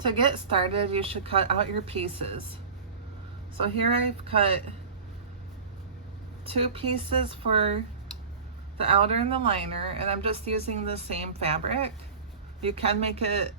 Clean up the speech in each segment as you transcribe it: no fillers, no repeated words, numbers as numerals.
To get started, you should cut out your pieces. So here I've cut 2 pieces for the outer and the liner, and I'm just using the same fabric. You can make it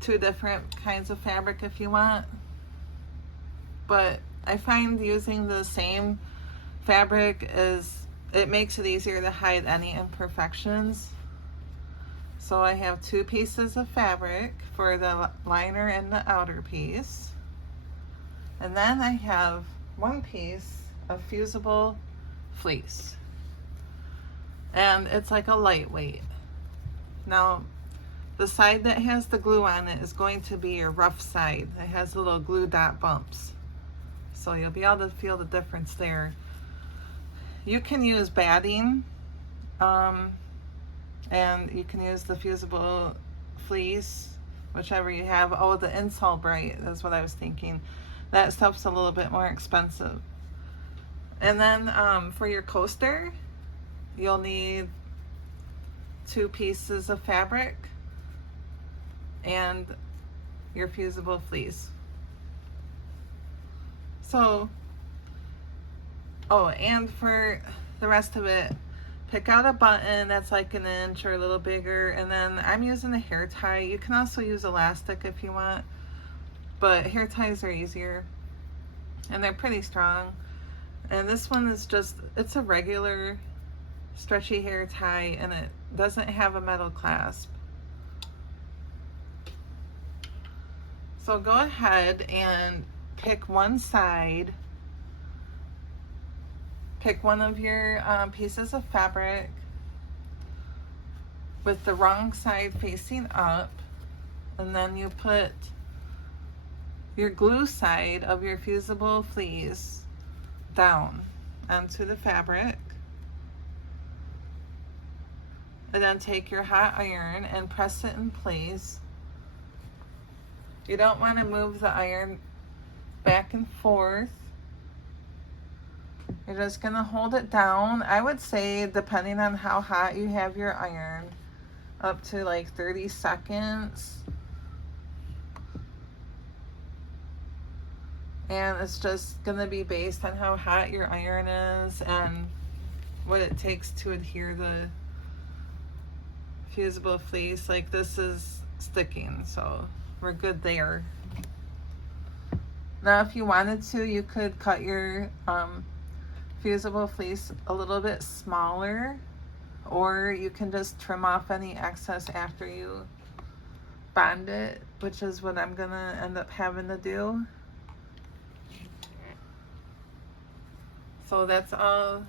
2 different kinds of fabric if you want, but I find using the same fabric it makes it easier to hide any imperfections. So I have 2 pieces of fabric for the liner and the outer piece, and then I have 1 piece of fusible fleece, and it's like a lightweight. Now the side that has the glue on it is going to be your rough side. It has little glue dot bumps, so you'll be able to feel the difference there. You can use batting, and you can use the fusible fleece, whichever you have. Oh, the Insole Bright, that's what I was thinking. That stuff's a little bit more expensive. And then for your coaster, you'll need 2 pieces of fabric and your fusible fleece. So, oh, and for the rest of it, pick out a button that's like 1 inch or a little bigger, and then I'm using a hair tie. You can also use elastic if you want, but hair ties are easier and they're pretty strong. And this one is just, it's a regular stretchy hair tie, and it doesn't have a metal clasp. So go ahead and pick one side. Pick one of your pieces of fabric with the wrong side facing up, and then you put your glue side of your fusible fleece down onto the fabric, and then take your hot iron and press it in place. You don't want to move the iron back and forth. You're just going to hold it down. I would say, depending on how hot you have your iron, up to like 30 seconds. And it's just going to be based on how hot your iron is and what it takes to adhere the fusible fleece. Like, this is sticking, so we're good there. Now if you wanted to, you could cut your fusible fleece a little bit smaller, or you can just trim off any excess after you bond it, which is what I'm gonna end up having to do. So that's all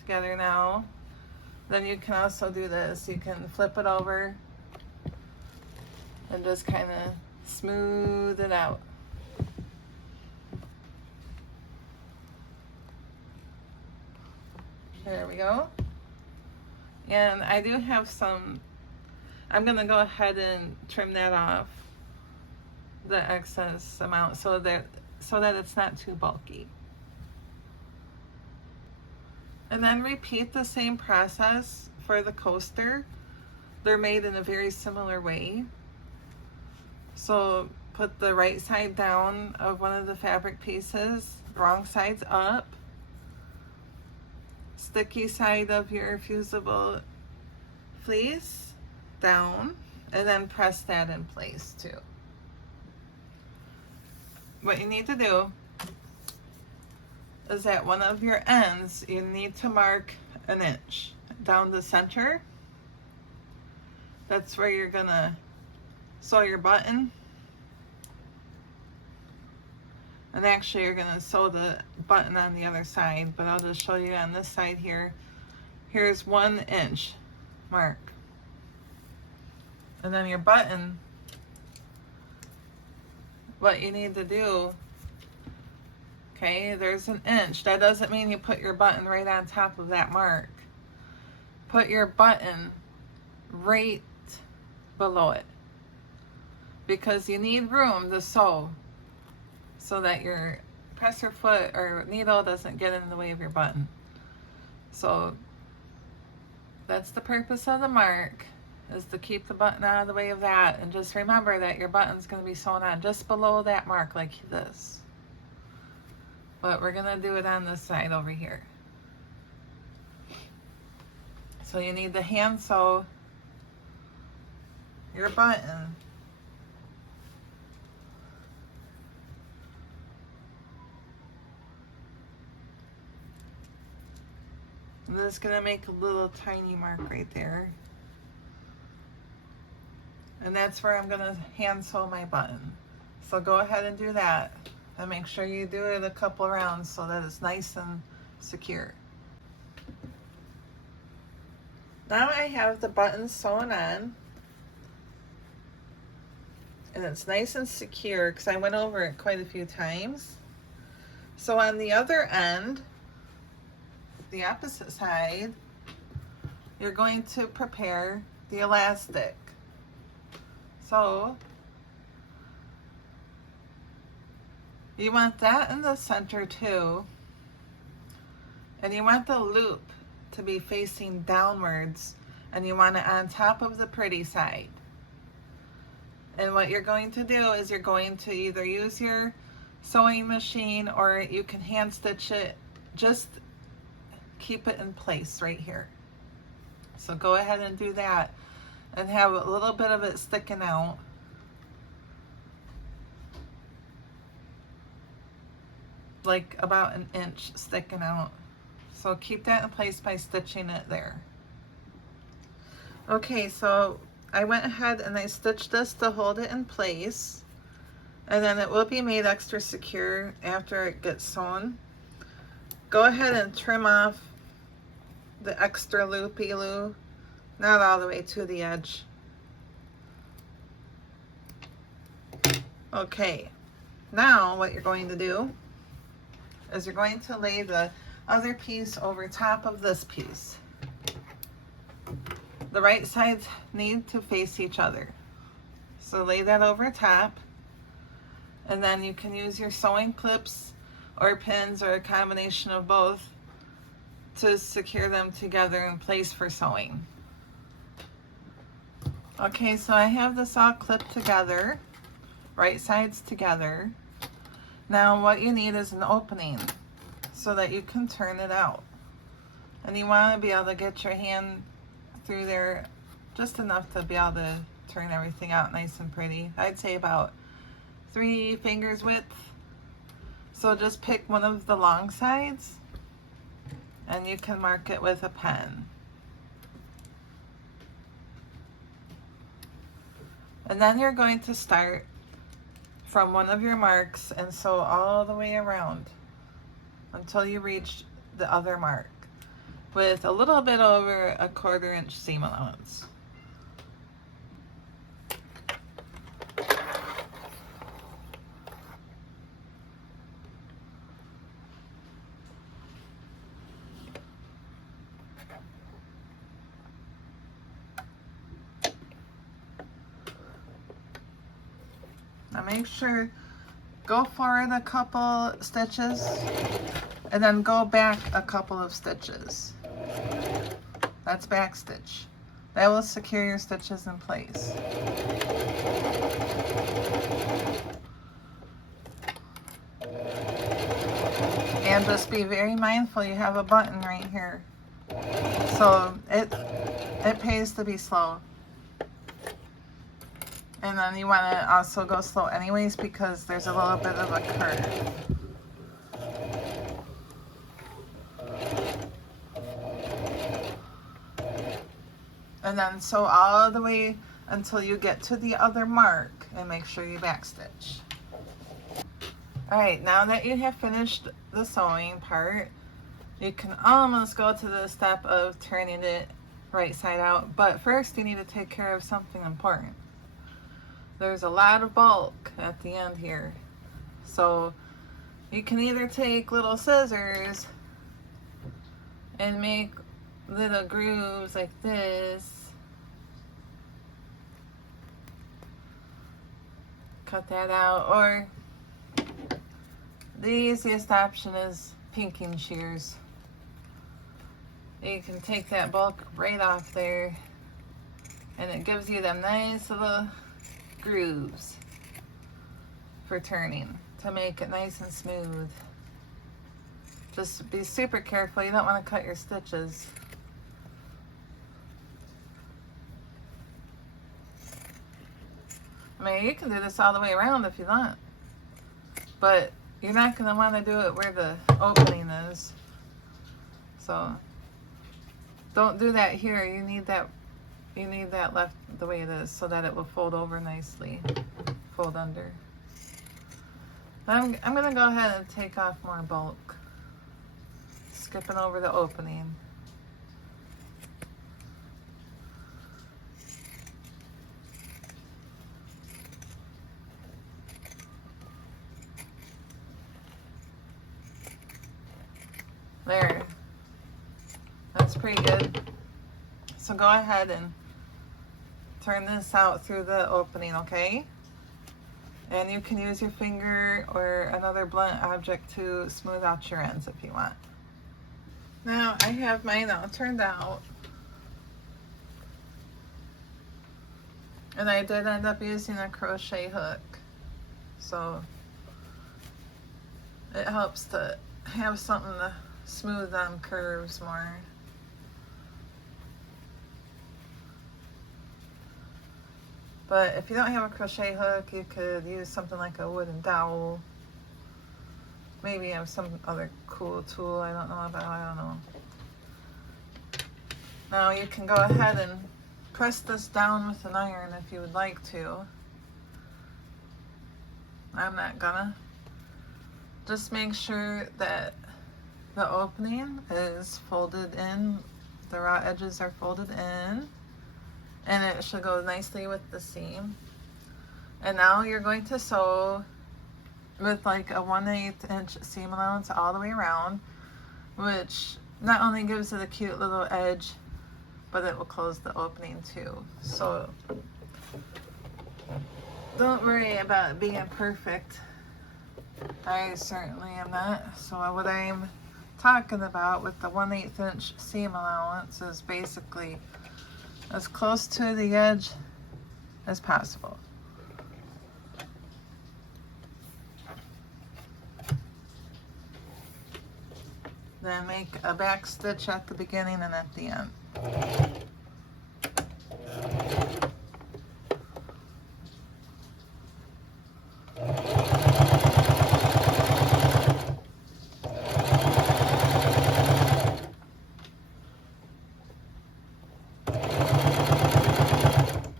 together now. Then you can also do this. You can flip it over and just kind of smooth it out. There we go. And I do have some, I'm gonna go ahead and trim that off, the excess amount, so that it's not too bulky. And then repeat the same process for the coaster. They're made in a very similar way. So put the right side down of one of the fabric pieces, wrong side's up. Sticky side of your fusible fleece down, and then press that in place too. What you need to do is at one of your ends, you need to mark 1 inch down the center. That's where you're gonna sew your button. And actually you're gonna sew the button on the other side, but I'll just show you on this side here. Here's 1 inch mark. And then your button, what you need to do, okay, there's 1 inch. That doesn't mean you put your button right on top of that mark. Put your button right below it, because you need room to sew so that your presser foot or needle doesn't get in the way of your button. So that's the purpose of the mark. is to keep the button out of the way of that, and just remember that your button's going to be sewn on just below that mark like this. But we're going to do it on this side over here. So you need to hand sew your button. I'm just going to make a little tiny mark right there. And that's where I'm going to hand sew my button. So go ahead and do that. And make sure you do it a couple rounds so that it's nice and secure. Now I have the button sewn on. And it's nice and secure because I went over it quite a few times. So on the other end, the opposite side, you're going to prepare the elastic. So you want that in the center too, and you want the loop to be facing downwards, and you want it on top of the pretty side. And what you're going to do is you're going to either use your sewing machine or you can hand stitch it. Just keep it in place right here. So go ahead and do that and have a little bit of it sticking out. Like about an inch sticking out. So keep that in place by stitching it there. Okay, so I went ahead and I stitched this to hold it in place, and then it will be made extra secure after it gets sewn. Go ahead and trim off the extra loopy-loo, not all the way to the edge. Okay, now what you're going to do is you're going to lay the other piece over top of this piece. The right sides need to face each other. So lay that over top, and then you can use your sewing clips or pins or a combination of both to secure them together in place for sewing. Okay, so I have this all clipped together, right sides together. Now what you need is an opening so that you can turn it out. And you want to be able to get your hand through there just enough to be able to turn everything out nice and pretty. I'd say about 3 fingers width. So just pick one of the long sides and you can mark it with a pen. And then you're going to start from one of your marks and sew all the way around until you reach the other mark with a little bit over a 1/4 inch seam allowance. Now make sure, go forward a couple stitches and then go back a couple of stitches. That's back stitch. That will secure your stitches in place. And just be very mindful you have a button right here. So it pays to be slow. And then you want to also go slow anyways because there's a little bit of a curve. And then sew all the way until you get to the other mark and make sure you backstitch. Alright, now that you have finished the sewing part, you can almost go to the step of turning it right side out, but first you need to take care of something important. There's a lot of bulk at the end here. So you can either take little scissors and make little grooves like this. Cut that out, or the easiest option is pinking shears. You can take that bulk right off there And it gives you them nice little grooves for turning to make it nice and smooth. Just be super careful. You don't want to cut your stitches. I mean, you can do this all the way around if you want, but you're not going to want to do it where the opening is. So don't do that here. You need that left the way it is so that it will fold over nicely. Fold under. I'm going to go ahead and take off more bulk. Skipping over the opening. There. That's pretty good. So go ahead and turn this out through the opening, okay? And you can use your finger or another blunt object to smooth out your ends if you want. Now I have mine all turned out. And I did end up using a crochet hook. So it helps to have something to smooth them curves more. But if you don't have a crochet hook, you could use something like a wooden dowel. Maybe have some other cool tool I don't know about, I don't know. Now you can go ahead and press this down with an iron if you would like to. I'm not gonna. Just make sure that the opening is folded in, the raw edges are folded in, and it should go nicely with the seam. And now you're going to sew with like a 1/8 inch seam allowance all the way around, which not only gives it a cute little edge, but it will close the opening too. So don't worry about it being perfect. I certainly am not. So what I'm talking about with the 1/8 inch seam allowance is basically as close to the edge as possible. Then make a back stitch at the beginning and at the end.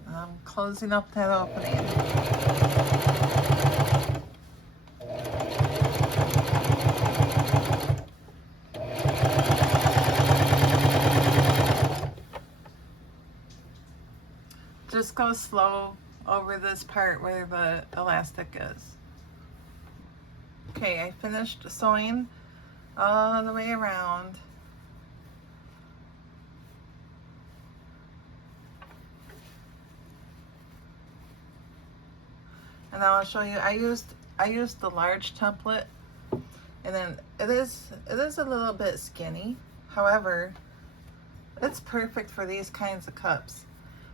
I'm closing up that opening. Just go slow over this part where the elastic is. Okay, I finished sewing all the way around. And now I'll show you, I used the large template, and then it is a little bit skinny. However, it's perfect for these kinds of cups,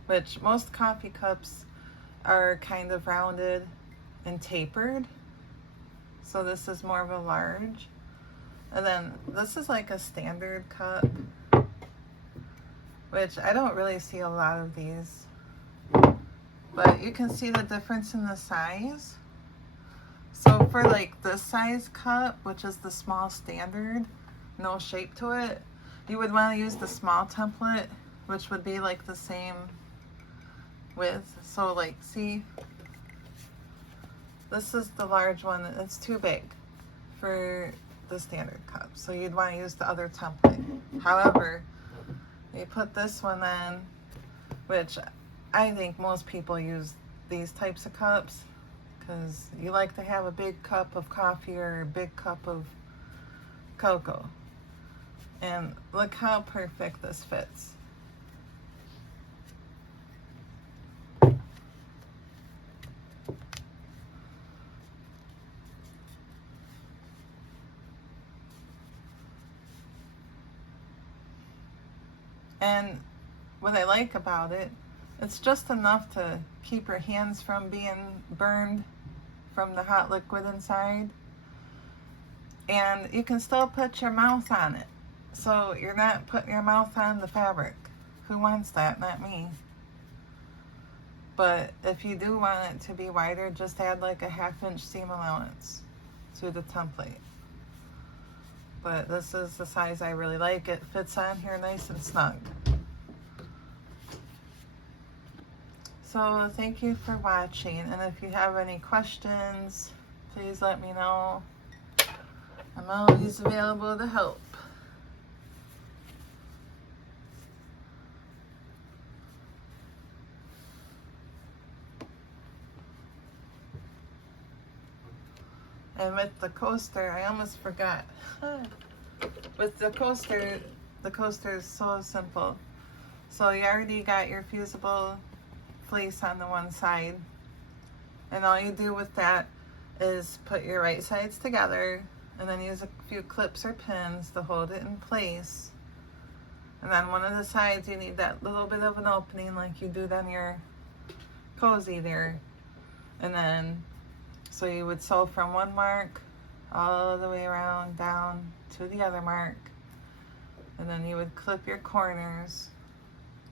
which most coffee cups are kind of rounded and tapered. So this is more of a large. And then this is like a standard cup, which I don't really see a lot of these. But you can see the difference in the size. So for like this size cup, which is the small standard, no shape to it, you would want to use the small template, which would be like the same width. So like, see, this is the large one. It's too big for the standard cup. So you'd want to use the other template. However, you put this one in, which I think most people use these types of cups because you like to have a big cup of coffee or a big cup of cocoa. And look how perfect this fits. And what I like about it It's just enough to keep your hands from being burned from the hot liquid inside. And you can still put your mouth on it. So you're not putting your mouth on the fabric. Who wants that? Not me. But if you do want it to be wider, just add like a 1/2 inch seam allowance to the template. But this is the size I really like. It fits on here nice and snug. So thank you for watching, and if you have any questions, please let me know. I'm always available to help. And with the coaster, I almost forgot. With the coaster is so simple. So you already got your fusible fleece on the one side. And all you do with that is put your right sides together and then use a few clips or pins to hold it in place. And on one of the sides you need that little bit of an opening like you do on your cozy there. And then, so you would sew from one mark all the way around down to the other mark. And then you would clip your corners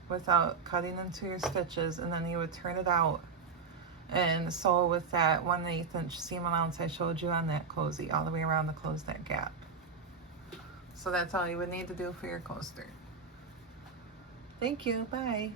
without cutting into your stitches, and then you would turn it out and sew with that 1/8 inch seam allowance I showed you on that cozy all the way around to close that gap. So that's all you would need to do for your coaster. Thank you, bye.